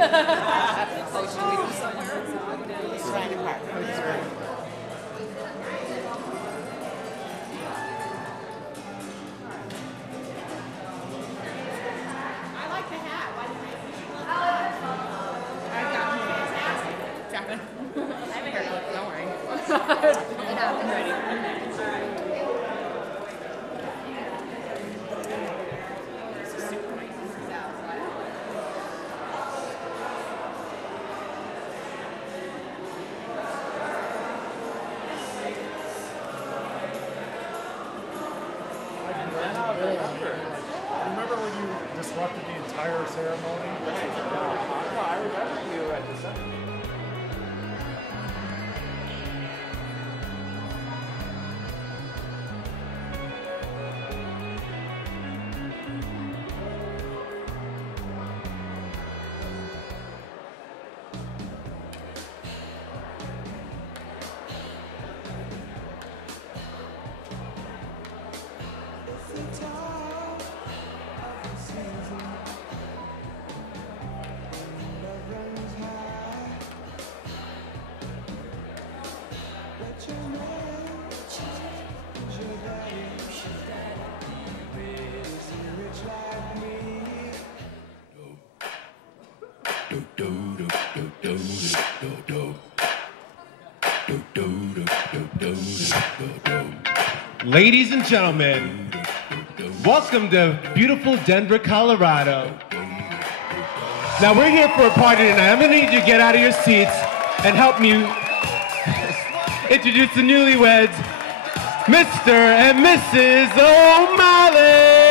Oh, should we do somewhere? Shrine Park. I like the hat. Why didn't I got fantastic. I haven't heard it. Don't worry. I'm ready. Remember when you disrupted the entire ceremony? Right. No, I remember you at the center. Ladies and gentlemen, welcome to beautiful Denver, Colorado. Now we're here for a party tonight. I'm gonna need you to get out of your seats and help me introduce the newlyweds, Mr. and Mrs. O'Malley.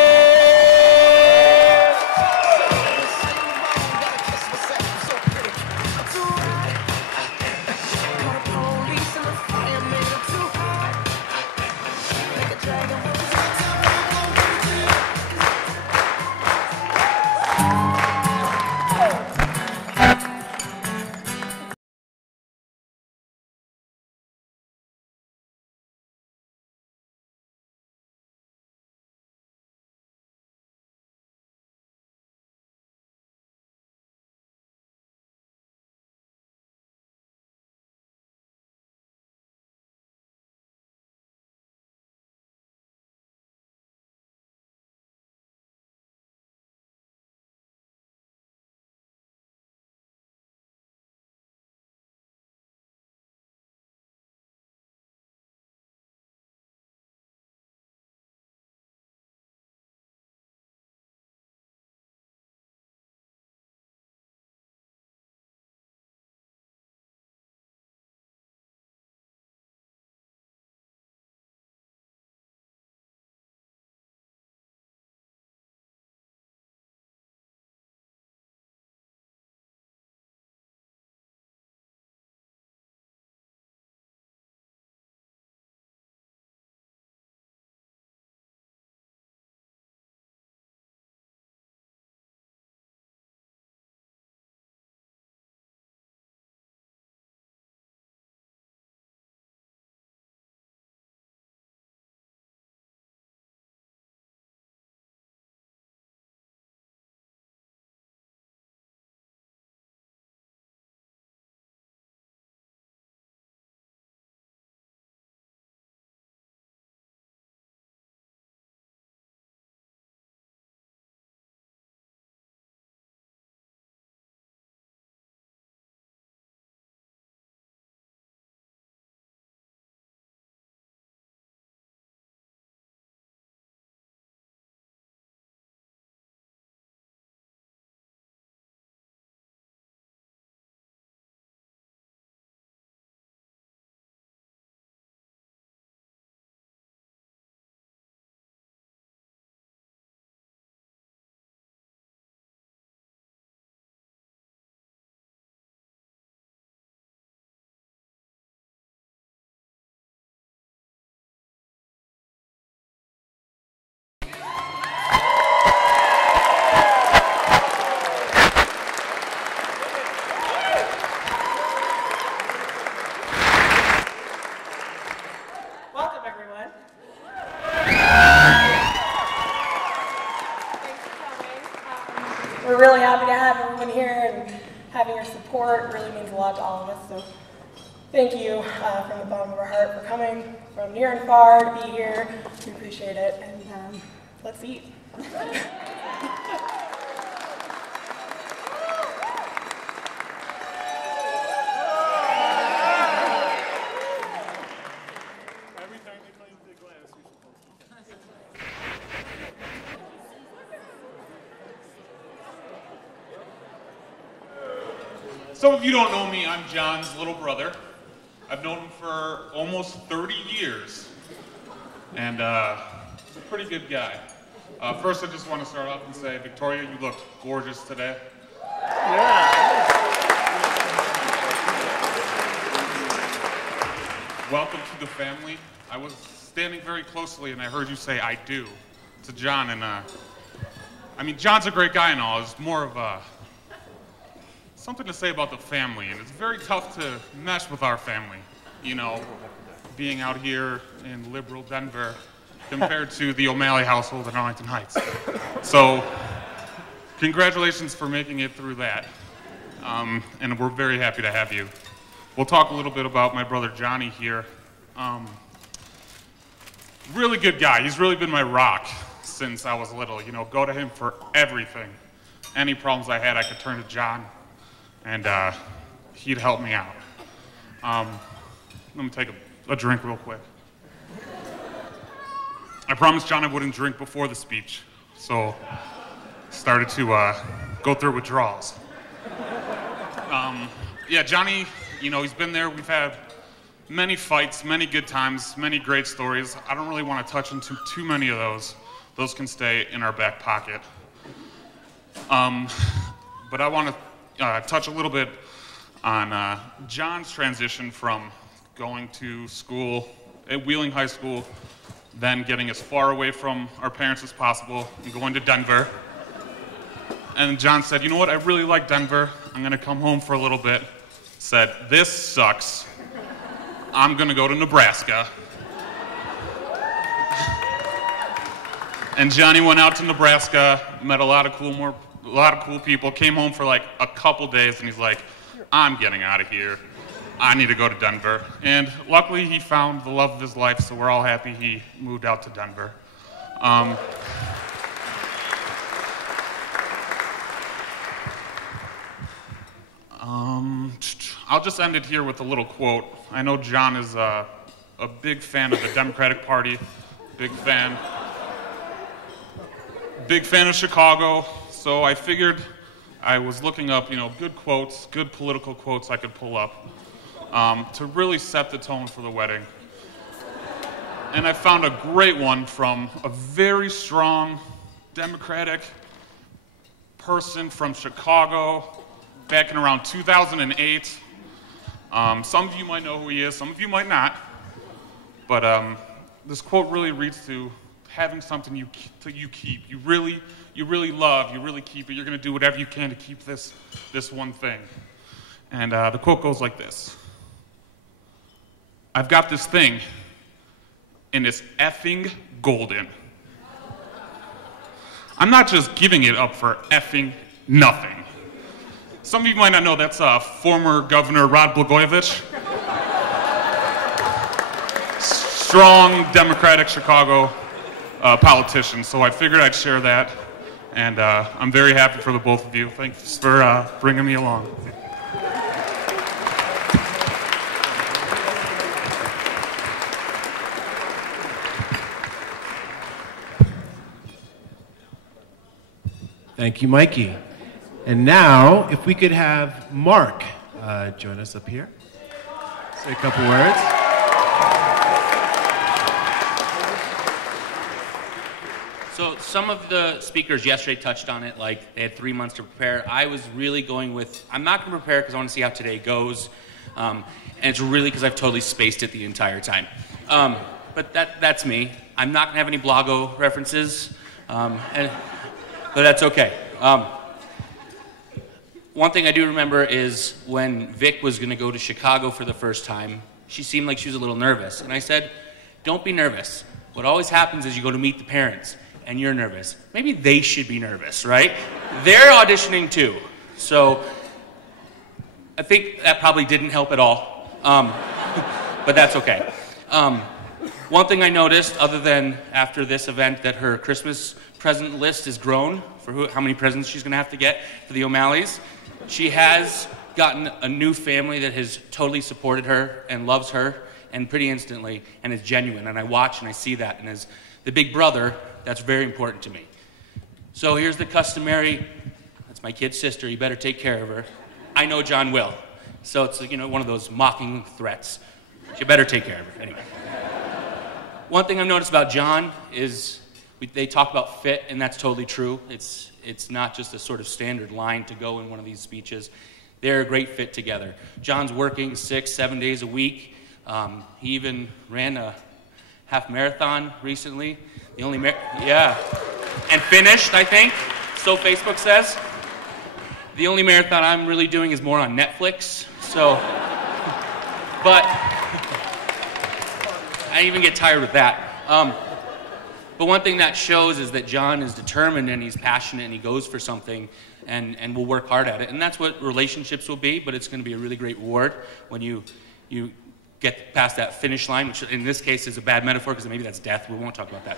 We're really happy to have everyone here, and having your support really means a lot to all of us. So thank you from the bottom of our heart for coming from near and far to be here. We appreciate it, and let's eat. Some of you don't know me, I'm John's little brother. I've known him for almost 30 years. And he's a pretty good guy. First, I just want to start off and say, Victoria, you looked gorgeous today. Yeah. Welcome to the family. I was standing very closely and I heard you say, I do, to John. And I mean, John's a great guy and all. It's more of something to say about the family, and it's very tough to mesh with our family, you know, being out here in liberal Denver compared to the O'Malley household in Arlington Heights. So, congratulations for making it through that, and we're very happy to have you. We'll talk a little bit about my brother Johnny here. Really good guy. He's really been my rock since I was little. You know, go to him for everything. Any problems I had, I could turn to John. And he'd help me out. Let me take a drink real quick. I promised John I wouldn't drink before the speech, so started to go through withdrawals. Yeah, Johnny, you know, he's been there. We've had many fights, many good times, many great stories. I don't really want to touch into too many of those. Those can stay in our back pocket. But I want to touch a little bit on John's transition from going to school at Wheeling High School, then getting as far away from our parents as possible and going to Denver. And John said, you know what, I really like Denver. I'm gonna come home for a little bit. Said, this sucks. I'm gonna go to Nebraska. And Johnny went out to Nebraska, met a lot of cool people, came home for like a couple days, and he's like, I'm getting out of here. I need to go to Denver. And luckily he found the love of his life, so we're all happy he moved out to Denver. I'll just end it here with a little quote. I know John is a big fan of the Democratic Party, big fan of Chicago. So I figured I was looking up, you know, good quotes, good political quotes I could pull up to really set the tone for the wedding. And I found a great one from a very strong Democratic person from Chicago back in around 2008. Some of you might know who he is, some of you might not. But this quote really reads to having something you keep. You really love, you really keep it. You're going to do whatever you can to keep this one thing. And the quote goes like this. I've got this thing, and it's effing golden. I'm not just giving it up for effing nothing. Some of you might not know that's former Governor Rod Blagojevich. Strong Democratic Chicago politician, so I figured I'd share that. And I'm very happy for the both of you. Thanks for bringing me along. Thank you, Mikey. And now, if we could have Mark join us up here. Say a couple words. So some of the speakers yesterday touched on it, like they had 3 months to prepare. I was really going with, I'm not going to prepare because I want to see how today goes. And it's really because I've totally spaced it the entire time. But that's me. I'm not going to have any Blago references, but that's okay. One thing I do remember is when Vic was going to go to Chicago for the first time, she seemed like she was a little nervous. And I said, don't be nervous. What always happens is you go to meet the parents, and you're nervous. Maybe they should be nervous, right? They're auditioning too. So I think that probably didn't help at all, but that's okay. One thing I noticed, other than after this event, that her Christmas present list has grown for how many presents she's going to have to get for the O'Malleys. She has gotten a new family that has totally supported her and loves her, and pretty instantly, and is genuine. And I watch and I see that, and as the big brother, that's very important to me. So here's the customary, that's my kid's sister, you better take care of her. I know John will. So it's, you know, one of those mocking threats. You better take care of her. Anyway. One thing I've noticed about John is they talk about fit, and that's totally true. It's not just a sort of standard line to go in one of these speeches. They're a great fit together. John's working 6-7 days a week. He even ran a half marathon recently. The only yeah, and finished, I think. So Facebook says. The only marathon I'm really doing is more on Netflix. So, but I even get tired with that. But one thing that shows is that John is determined and he's passionate and he goes for something and will work hard at it. And that's what relationships will be, but it's going to be a really great reward when you get past that finish line, which in this case is a bad metaphor because maybe that's death. We won't talk about that.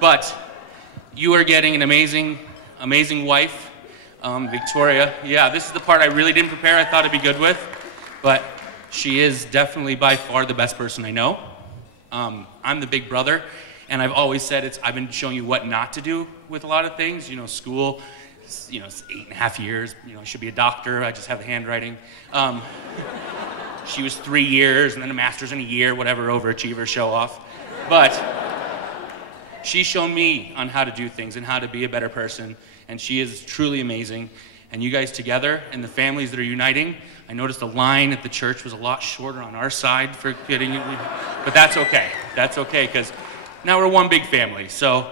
But you are getting an amazing, amazing wife, Victoria. Yeah, this is the part I really didn't prepare. I thought I'd be good with, but she is definitely by far the best person I know. I'm the big brother, and I've always said I've been showing you what not to do with a lot of things. You know, school, you know, it's 8.5 years. You know, I should be a doctor. I just have the handwriting. She was 3 years, and then a master's in a year, whatever, overachiever, show off. But she's shown me on how to do things and how to be a better person, and she is truly amazing. And you guys together and the families that are uniting, I noticed the line at the church was a lot shorter on our side for getting it, but that's okay. That's okay, because now we're one big family. So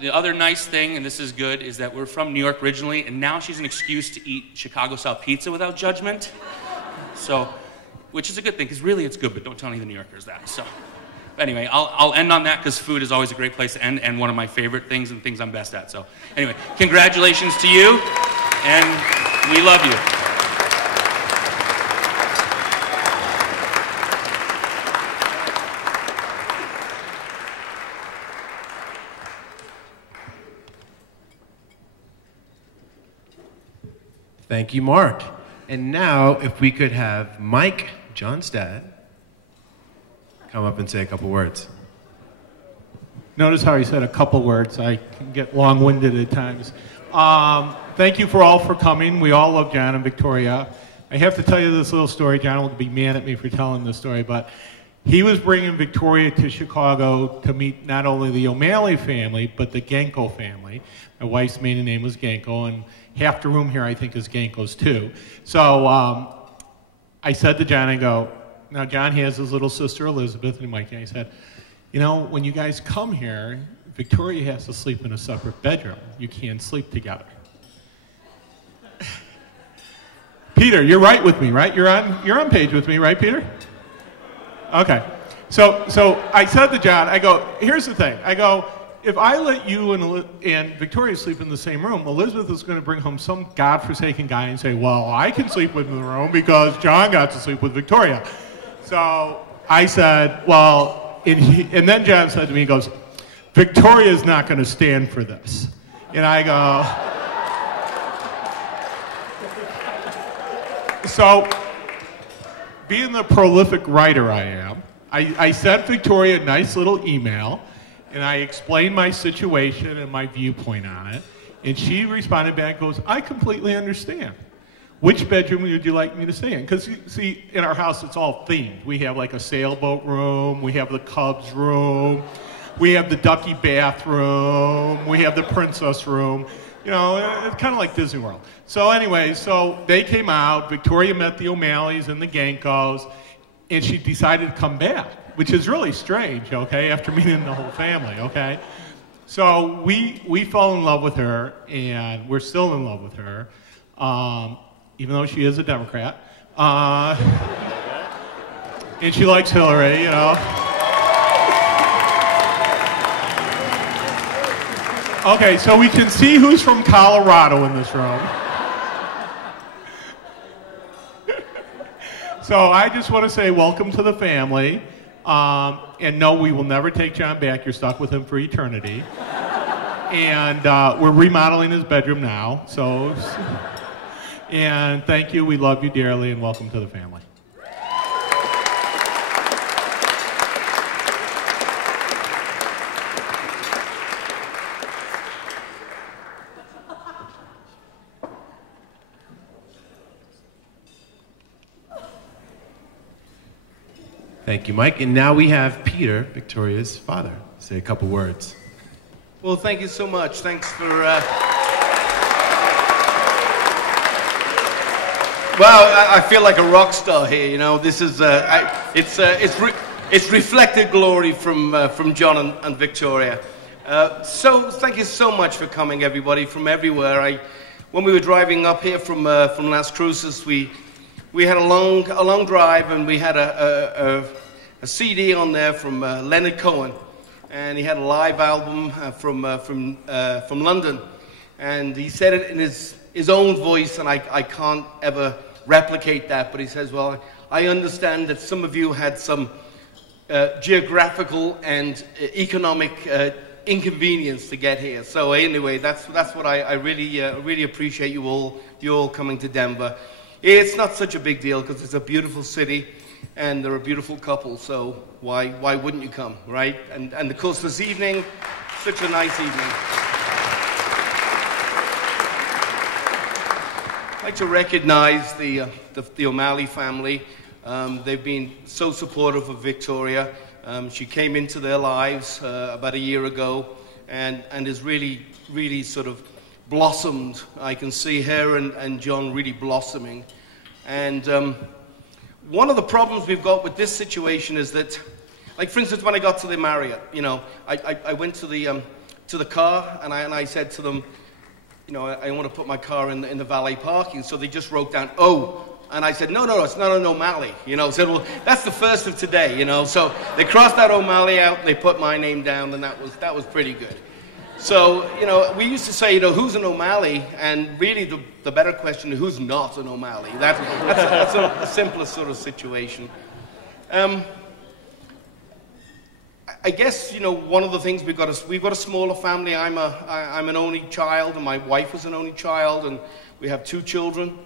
the other nice thing, and this is good, is that we're from New York originally, and now she's an excuse to eat Chicago-style pizza without judgment. So, which is a good thing, because really it's good, but don't tell any of the New Yorkers that. So, but anyway, I'll end on that, because food is always a great place to end, and one of my favorite things and things I'm best at. So anyway, congratulations to you, and we love you. Thank you, Mark. And now, if we could have Mike Johnstad come up and say a couple words. Notice how he said a couple words. I can get long-winded at times. Thank you for all for coming. We all love John and Victoria. I have to tell you this little story. John will be mad at me for telling this story, but he was bringing Victoria to Chicago to meet not only the O'Malley family, but the Genko family. My wife's maiden name was Genko, and half the room here, I think, is Genko's too. So I said to John, I go, now John has his little sister Elizabeth, and Mike, and I said, you know, when you guys come here, Victoria has to sleep in a separate bedroom. You can't sleep together. Peter, you're right with me, right? You're on page with me, right, Peter? Okay. So I said to John, I go, here's the thing. I go, if I let you and Victoria sleep in the same room, Elizabeth is going to bring home some godforsaken guy and say, well, I can sleep in the room because John got to sleep with Victoria. So I said, well, and then John said to me, he goes, Victoria's not going to stand for this. And I go, so being the prolific writer I am, I sent Victoria a nice little email, and I explained my situation and my viewpoint on it. And she responded back, goes, I completely understand. Which bedroom would you like me to stay in? Because, see, in our house, it's all themed. We have like a sailboat room. We have the Cubs room. We have the Ducky bathroom. We have the princess room. You know, it's kind of like Disney World. So anyway, so they came out. Victoria met the O'Malleys and the Genkos, and she decided to come back, which is really strange, okay, after meeting the whole family, okay? So we fell in love with her, and we're still in love with her, even though she is a Democrat. And she likes Hillary, you know. Okay, so we can see who's from Colorado in this room. So I just want to say welcome to the family. And no, we will never take John back. You're stuck with him for eternity. And we're remodeling his bedroom now. So, and thank you. We love you dearly, and welcome to the family. Thank you, Mike. And now we have Peter, Victoria's father, say a couple words. Well, thank you so much. Thanks for... Well, I feel like a rock star here, you know. This is... it's reflected glory from John and Victoria. So thank you so much for coming, everybody, from everywhere. When we were driving up here from Las Cruces, we had a long drive, and we had a CD on there from Leonard Cohen, and he had a live album from London, and he said it in his own voice, and I can't ever replicate that, but he says, well, I understand that some of you had some geographical and economic inconvenience to get here. So anyway, that's what I really appreciate you all coming to Denver. It's not such a big deal because it's a beautiful city and they're a beautiful couple, so why wouldn't you come, right? And of course this evening, such a nice evening. I'd like to recognize the O'Malley family. They've been so supportive of Victoria. She came into their lives about a year ago and is really sort of blossomed. I can see her and John really blossoming. And one of the problems we've got with this situation is that, like for instance, when I got to the Marriott, you know, I went to the car and I said to them, you know, I want to put my car in the valet parking. So they just wrote down, oh. And I said, no, it's not an O'Malley. You know, said, well, that's the first of today, you know. So they crossed that O'Malley out, and they put my name down, and that was pretty good. So, you know, we used to say, you know, who's an O'Malley? And really the better question is, who's not an O'Malley? That's a simpler sort of situation. I guess, you know, one of the things we've got a smaller family. I'm an only child, and my wife was an only child, and we have 2 children.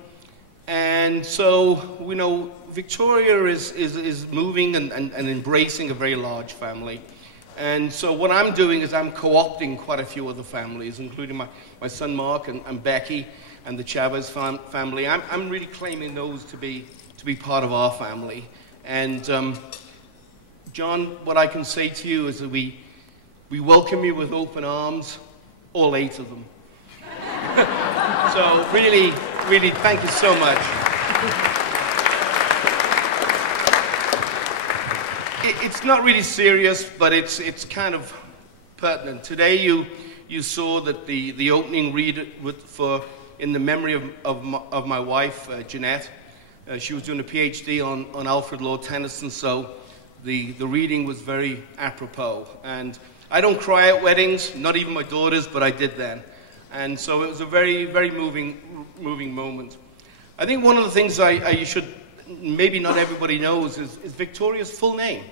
And so, you know, Victoria is moving and embracing a very large family. And so what I'm doing is I'm co-opting quite a few other families, including my son Mark and Becky and the Chavez family. I'm really claiming those to be part of our family. And John, what I can say to you is that we welcome you with open arms, all 8 of them. So really, thank you so much. It's not really serious, but it's kind of pertinent. Today you saw that the opening read in the memory of my wife, Jeanette. She was doing a PhD on Alfred Lord Tennyson, so the reading was very apropos. And I don't cry at weddings, not even my daughters, but I did then. And so it was a very, very moving moment. I think one of the things you should, maybe not everybody knows, is Victoria's full name.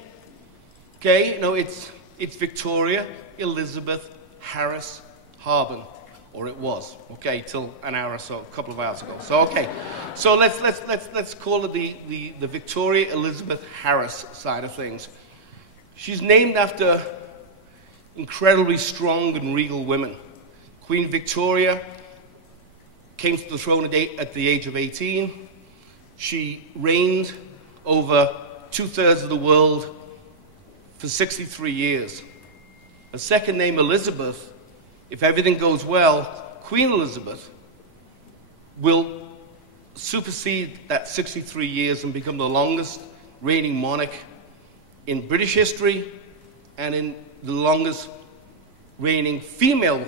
Okay, you know, it's Victoria Elizabeth Harris Harben, or it was, okay, till an hour or so, a couple of hours ago. So okay, so let's call it the Victoria Elizabeth Harris side of things. She's named after incredibly strong and regal women. Queen Victoria came to the throne at the age of 18. She reigned over 2/3 of the world for 63 years. A second name, Elizabeth, if everything goes well, Queen Elizabeth will supersede that 63 years and become the longest reigning monarch in British history and in the longest reigning female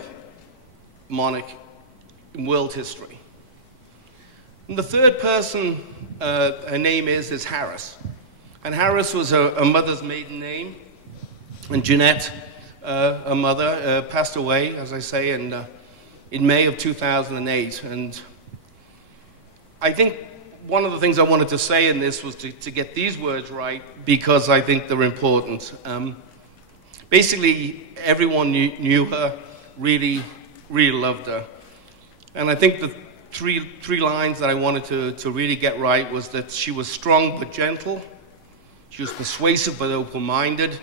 monarch in world history. And the third person, her name is Harris. And Harris was her mother's maiden name. And Jeanette, her mother, passed away, as I say, in May of 2008. And I think one of the things I wanted to say in this was to get these words right because I think they're important. Basically, everyone knew her, really loved her. And I think the three lines that I wanted to really get right was that she was strong but gentle, she was persuasive but open-minded,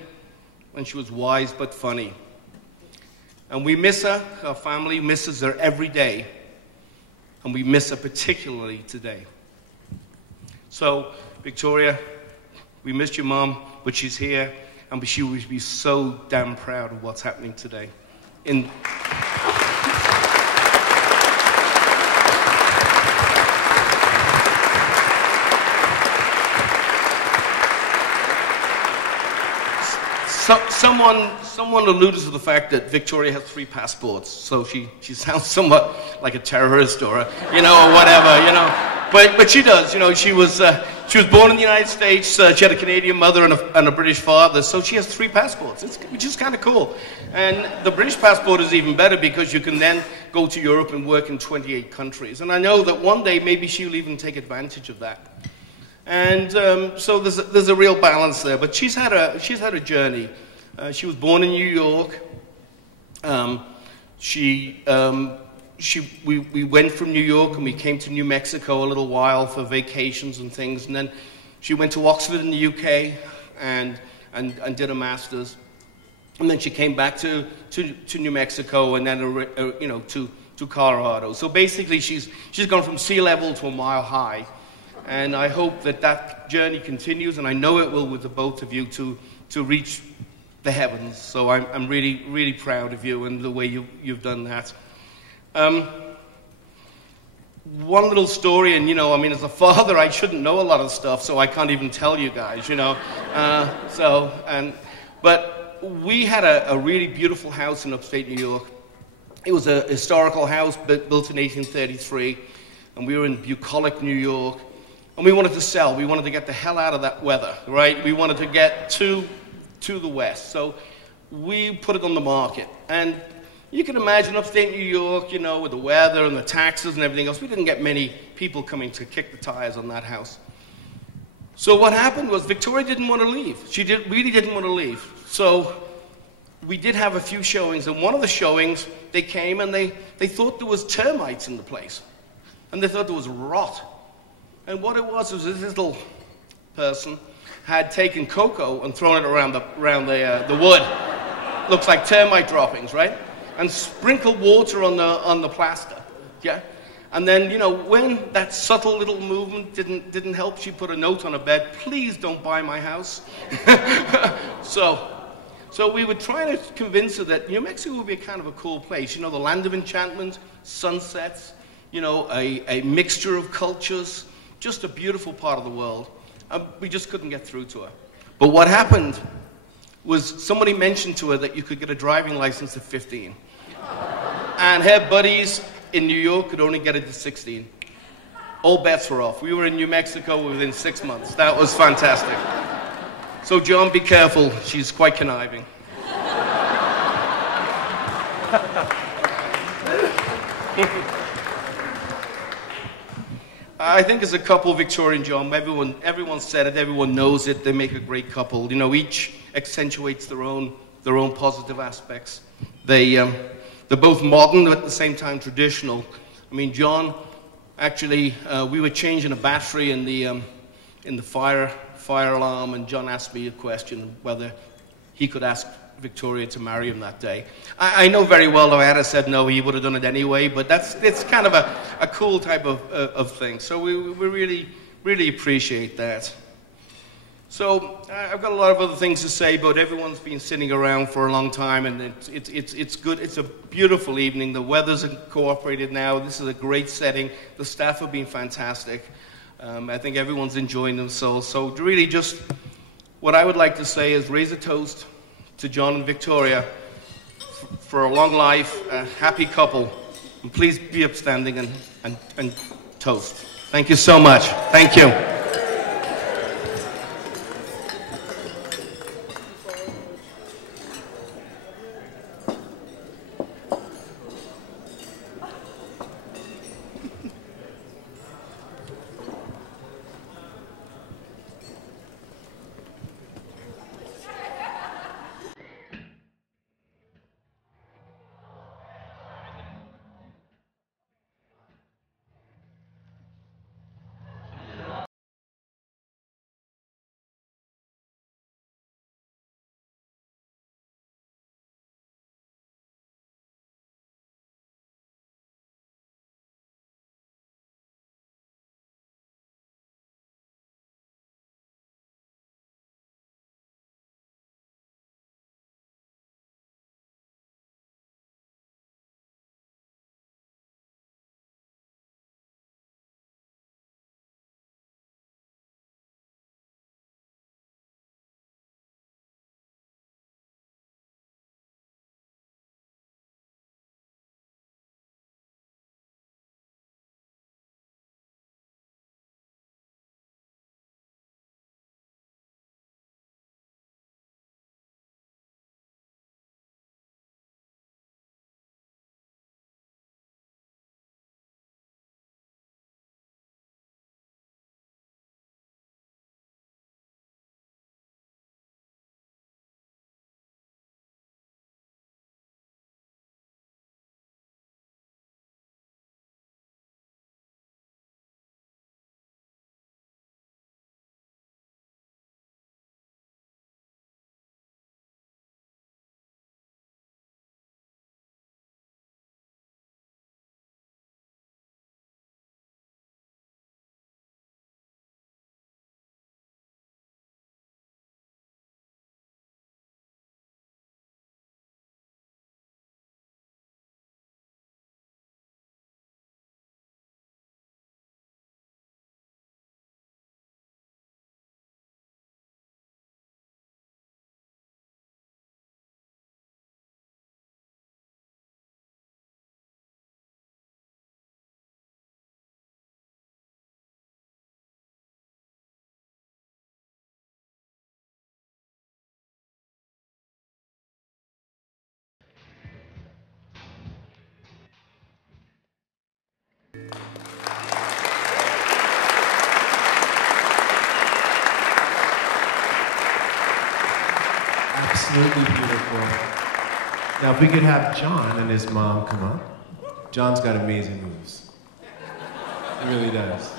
and she was wise but funny. And we miss her, her family misses her every day, and we miss her particularly today. So, Victoria, we missed your mom, but she's here, and she would be so damn proud of what's happening today. Someone alluded to the fact that Victoria has 3 passports, so she sounds somewhat like a terrorist or or whatever, But she does, she was born in the United States, she had a Canadian mother and a British father, so she has 3 passports, which is kind of cool. And the British passport is even better because you can then go to Europe and work in 28 countries. And I know that one day maybe she'll even take advantage of that. And so there's a real balance there. But she's had a journey. She was born in New York. We went from New York and we came to New Mexico a little while for vacations and things. And then she went to Oxford in the UK and did a master's. And then she came back to New Mexico and then to Colorado. So basically she's gone from sea level to a mile high. And I hope that journey continues, and I know it will with the both of you to reach the heavens. So I'm really proud of you and the way you've done that. One little story, and as a father, I shouldn't know a lot of stuff, so I can't even tell you guys, But we had a really beautiful house in upstate New York. It was a historical house built in 1833, and we were in bucolic New York. And we wanted to sell. We wanted to get the hell out of that weather, right? We wanted to get to the west. So we put it on the market. And you can imagine upstate New York, with the weather and the taxes and everything else, we didn't get many people coming to kick the tires on that house. So what happened was Victoria didn't want to leave. She really didn't want to leave. So we did have a few showings. And one of the showings, they came and they thought there was termites in the place. And they thought there was rot. And what it was this little person had taken cocoa and thrown it around the wood. Looks like termite droppings, right? And sprinkled water on the plaster, yeah? And then, when that subtle little movement didn't help, she put a note on her bed, please don't buy my house. So we were trying to convince her that New Mexico would be kind of a cool place. The land of enchantment, sunsets, a mixture of cultures, just a beautiful part of the world. We just couldn't get through to her. But what happened was somebody mentioned to her that you could get a driving license at 15. And her buddies in New York could only get it to 16. All bets were off. We were in New Mexico within 6 months. That was fantastic. So John, be careful. She's quite conniving. I think as a couple, Victoria and John, everyone said it, everyone knows it, they make a great couple. Each accentuates their own positive aspects. They're both modern, but at the same time traditional. John, actually, we were changing a battery in the fire alarm, and John asked me a question whether he could ask Victoria to marry him that day. I know very well, though I had said no, he would have done it anyway, but it's kind of a cool type of thing. So we really appreciate that. So I've got a lot of other things to say, but everyone's been sitting around for a long time, and it's good. It's a beautiful evening. The weather's cooperated now. This is a great setting. The staff have been fantastic. I think everyone's enjoying themselves. So really just what I would like to say is raise a toast to John and Victoria for a long life, a happy couple. And please be upstanding and toast. Thank you so much. Thank you. Absolutely beautiful. Now, if we could have John and his mom come up. John's got amazing moves. He really does.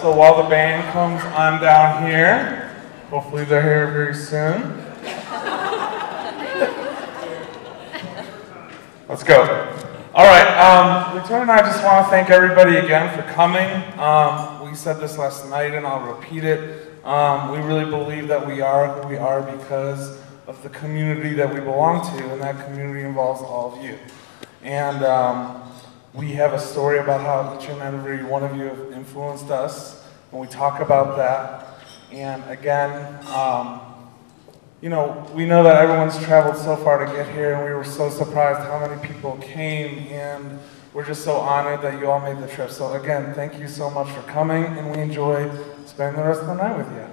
So while the band comes on down here, hopefully they're here very soon. Let's go. All right, Victoria and I just want to thank everybody again for coming. We said this last night and I'll repeat it. We really believe that we are who we are because of the community that we belong to, and that community involves all of you. And we have a story about how each and every one of you have influenced us, and we talk about that. And again, you know, we know that everyone's traveled so far to get here, and we were so surprised how many people came, and we're just so honored that you all made the trip. So again, thank you so much for coming, and we enjoy spending the rest of the night with you.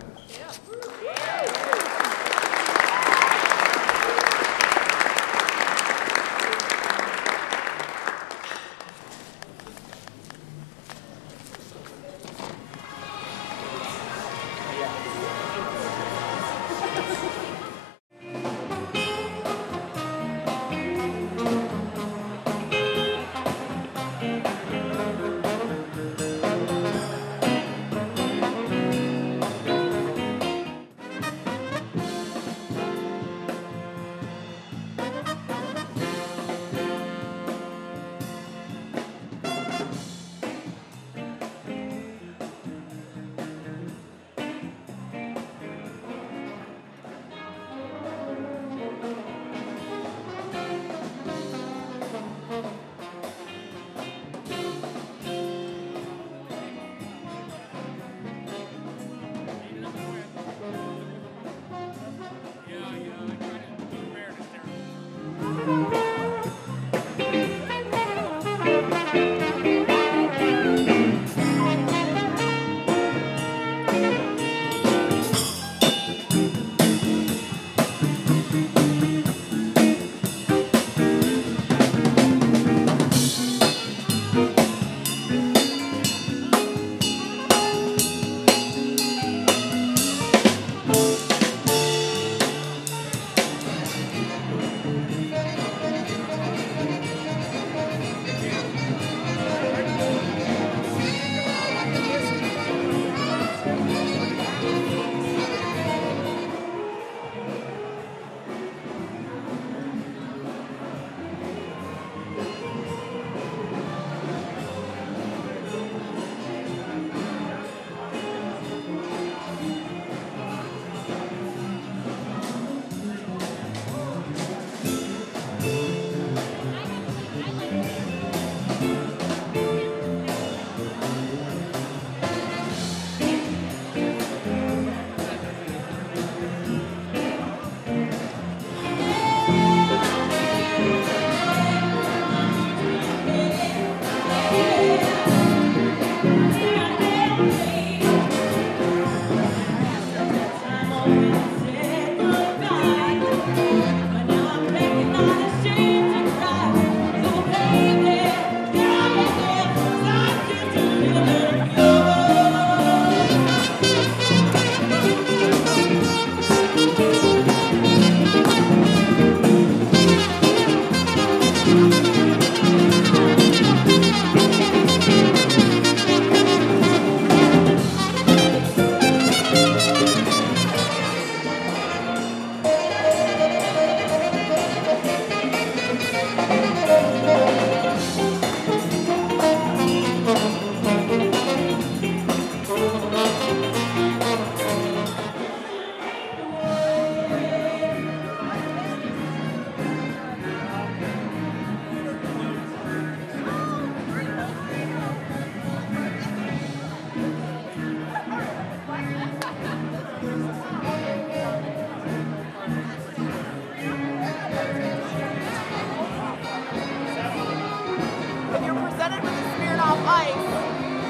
If you're presented with a Smirnoff Ice,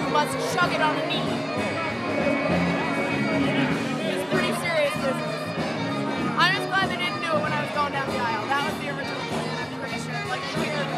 you must chug it on a knee. It's pretty serious business. I'm just glad they didn't do it when I was going down the aisle. That was the original plan, I'm pretty sure. Like a year ago.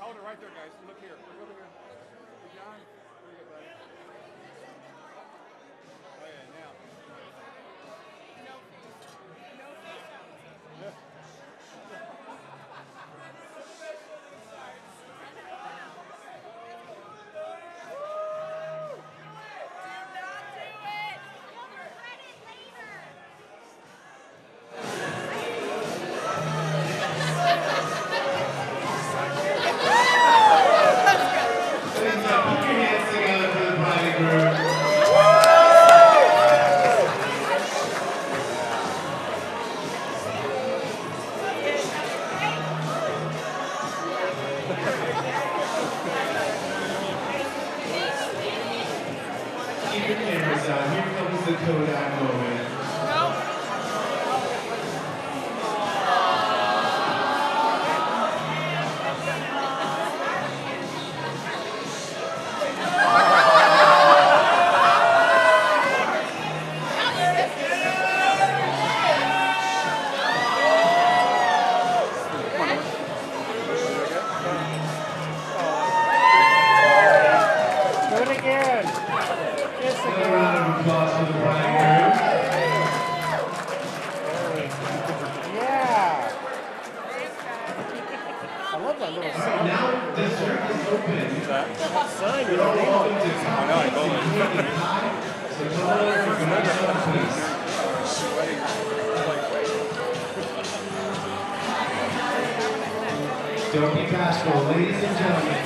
Hold it right there, guys. Look here. Look over here. John, where you go, buddy? Oh, yeah, now. No face. No face. Keep your cameras on. Here comes the Kodak moment. Don't be bashful, ladies and gentlemen.